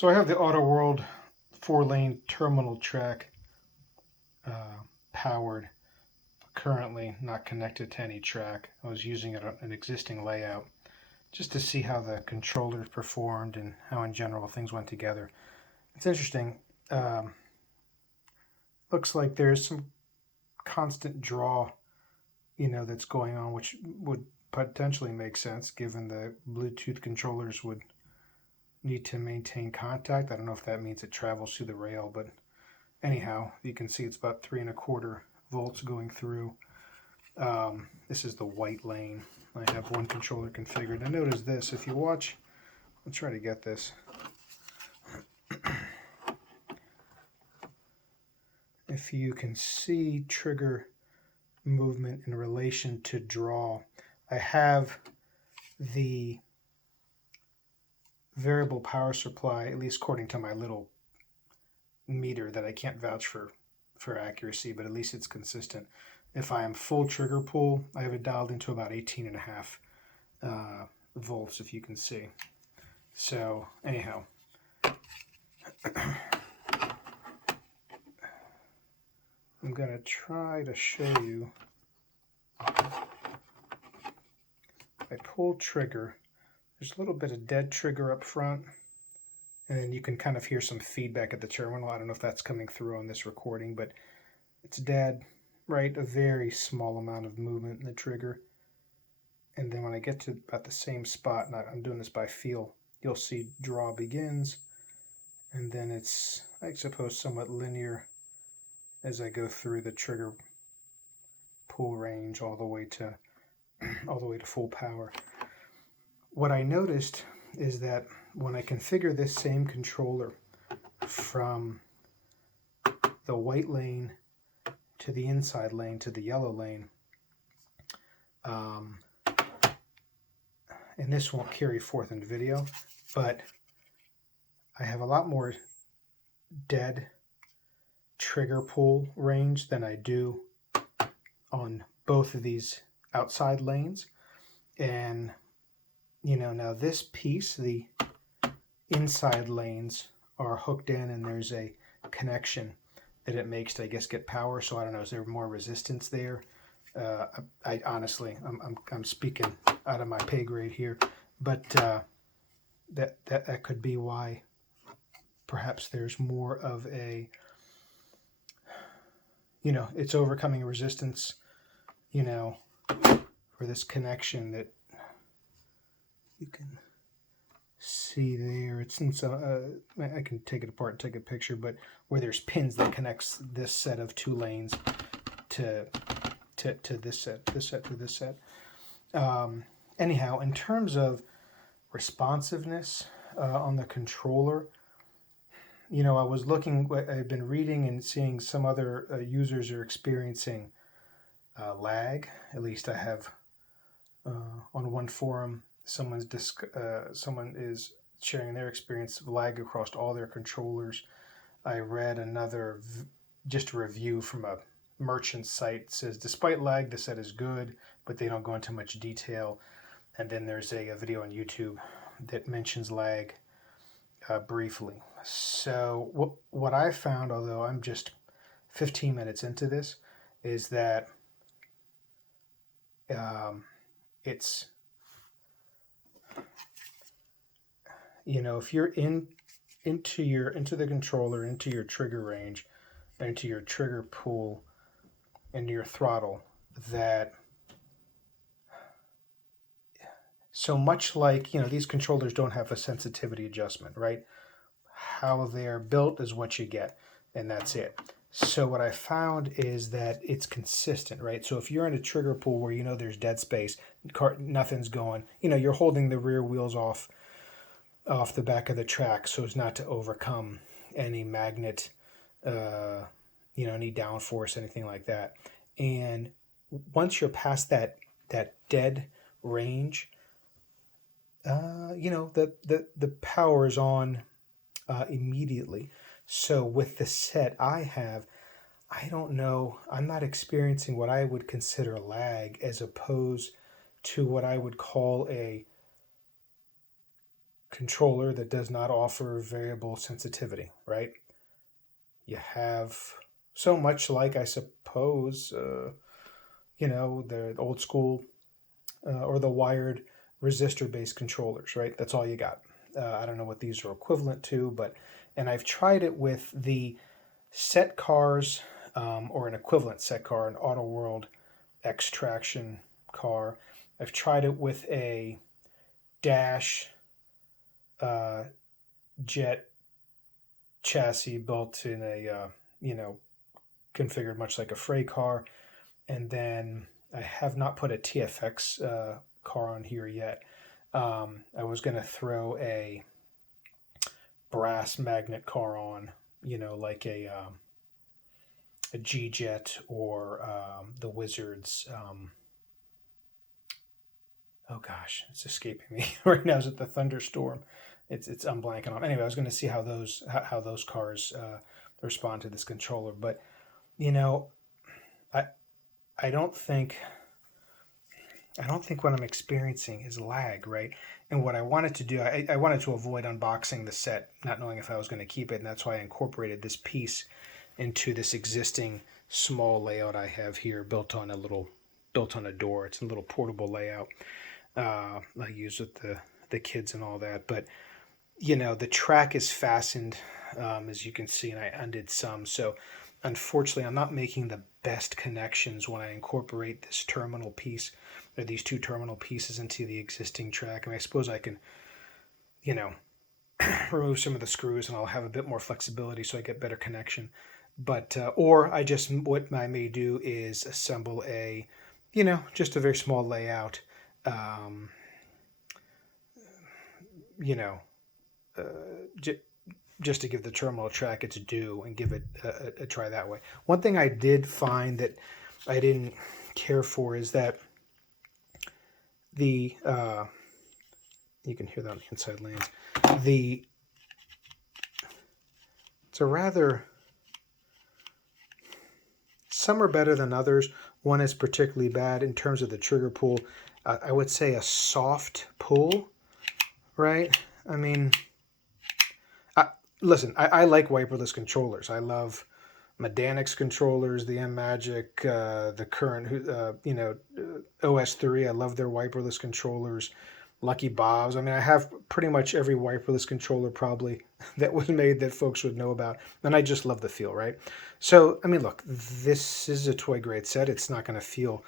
So I have the Auto World 4-lane terminal track powered, currently not connected to any track. I was using it on an existing layout just to see how the controllers performed and how in general things went together. It's interesting. Looks like there's some constant draw, that's going on, which would potentially make sense given the Bluetooth controllers would need to maintain contact. I don't know if that means it travels through the rail, but anyhow, you can see it's about 3.25 volts going through. This is the white lane. I have one controller configured. And notice this, if you watch, I'll try to get this. If you can see trigger movement in relation to draw, I have the variable power supply, at least according to my little meter that I can't vouch for accuracy, but at least it's consistent. If I am full trigger pull, I have it dialed into about 18.5 volts, if you can see. So anyhow, I'm going to try to show you. I pull trigger, there's a little bit of dead trigger up front, and then you can kind of hear some feedback at the terminal. I don't know if that's coming through on this recording, but it's dead, right? A very small amount of movement in the trigger. And then when I get to about the same spot, and I'm doing this by feel, you'll see draw begins, and then it's, I suppose, somewhat linear as I go through the trigger pull range all the way to full power. What I noticed is that when I configure this same controller from the white lane to the inside lane to the yellow lane, and this won't carry forth in video, but I have a lot more dead trigger pull range than I do on both of these outside lanes. And now this piece, the inside lanes are hooked in, and there's a connection that it makes to, I guess, get power. So I don't know, is there more resistance there? I honestly, I'm speaking out of my pay grade here, but that could be why perhaps there's more of a, it's overcoming resistance, for this connection that you can see there. It's in some, I can take it apart and take a picture, but where there's pins that connects this set of two lanes to this set to this set. Anyhow, in terms of responsiveness on the controller, I was looking, I've been reading and seeing some other users are experiencing lag. At least I have on one forum, someone is sharing their experience of lag across all their controllers. I read another just a review from a merchant site says, despite lag, the set is good, but they don't go into much detail. And then there's a video on YouTube that mentions lag briefly. So what I found, although I'm just 15 minutes into this, is that it's, if you're into the controller, into your trigger range, into your trigger pull, into your throttle, that so much like, these controllers don't have a sensitivity adjustment, right? How they're built is what you get, and that's it. So what I found is that it's consistent, right? So if you're in a trigger pull where there's dead space, nothing's going, you're holding the rear wheels off the back of the track so as not to overcome any magnet, any downforce, anything like that. And once you're past that dead range, the power is on immediately. So with the set I have, I don't know, I'm not experiencing what I would consider lag as opposed to what I would call a controller that does not offer variable sensitivity, right? You have so much like, I suppose, the old school or the wired resistor-based controllers, right? That's all you got. I don't know what these are equivalent to, and I've tried it with the set cars or an equivalent set car, an Auto World X-Traction car. I've tried it with a Dash jet chassis built in a, configured much like a freight car. And then I have not put a TFX car on here yet. I was going to throw a brass magnet car on, like a G-Jet or the Wizards. Oh gosh, it's escaping me right now. Is it the Thunderstorm? I'm blanking on. Anyway, I was going to see how those cars respond to this controller, but I don't think what I'm experiencing is lag, right? And what I wanted to do, I wanted to avoid unboxing the set, not knowing if I was going to keep it, and that's why I incorporated this piece into this existing small layout I have here, built on a door. It's a little portable layout I use with the kids and all that. But the track is fastened, as you can see, and I undid some. So unfortunately, I'm not making the best connections when I incorporate this terminal piece or these two terminal pieces into the existing track. I mean, I suppose I can, remove some of the screws and I'll have a bit more flexibility so I get better connection. But, or what I may do is assemble just a very small layout, just to give the terminal track its due and give it a try that way. One thing I did find that I didn't care for is that you can hear that on the inside lanes. It's a rather, some are better than others. One is particularly bad in terms of the trigger pull. I would say a soft pull, right? I mean, listen, I like wiperless controllers. I love Medanix controllers, the M-Magic, the current, OS3. I love their wiperless controllers. Lucky Bob's. I mean, I have pretty much every wiperless controller probably that was made that folks would know about. And I just love the feel, right? So, I mean, look, this is a toy grade set. It's not going to feel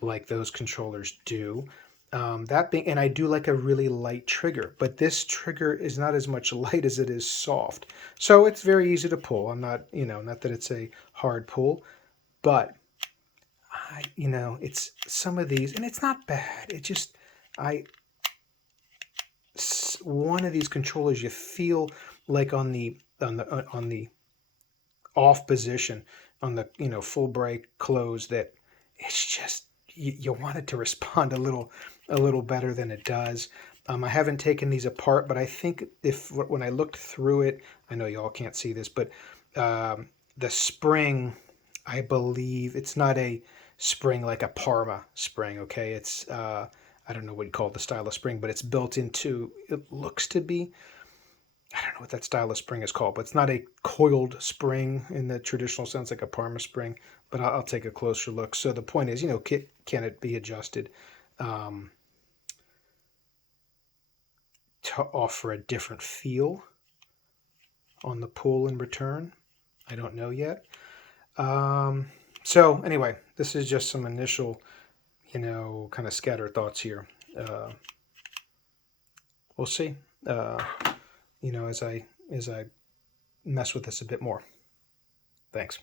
like those controllers do. And I do like a really light trigger, but this trigger is not as much light as it is soft. So it's very easy to pull. I'm not, not that it's a hard pull, but it's some of these, and it's not bad. It just, one of these controllers, you feel like on the off position, on the, full brake close, that it's just, you want it to respond a little better than it does. I haven't taken these apart, but I think when I looked through it, I know y'all can't see this, but the spring, I believe it's not a spring like a Parma spring, okay? It's, I don't know what you call the style of spring, but it's built into, it looks to be, I don't know what that style of spring is called, but it's not a coiled spring in the traditional sense like a Parma spring, but I'll take a closer look. So the point is, can it be adjusted to offer a different feel on the pull and return? I don't know yet. So anyway, this is just some initial, kind of scattered thoughts here. We'll see, as I mess with this a bit more. Thanks.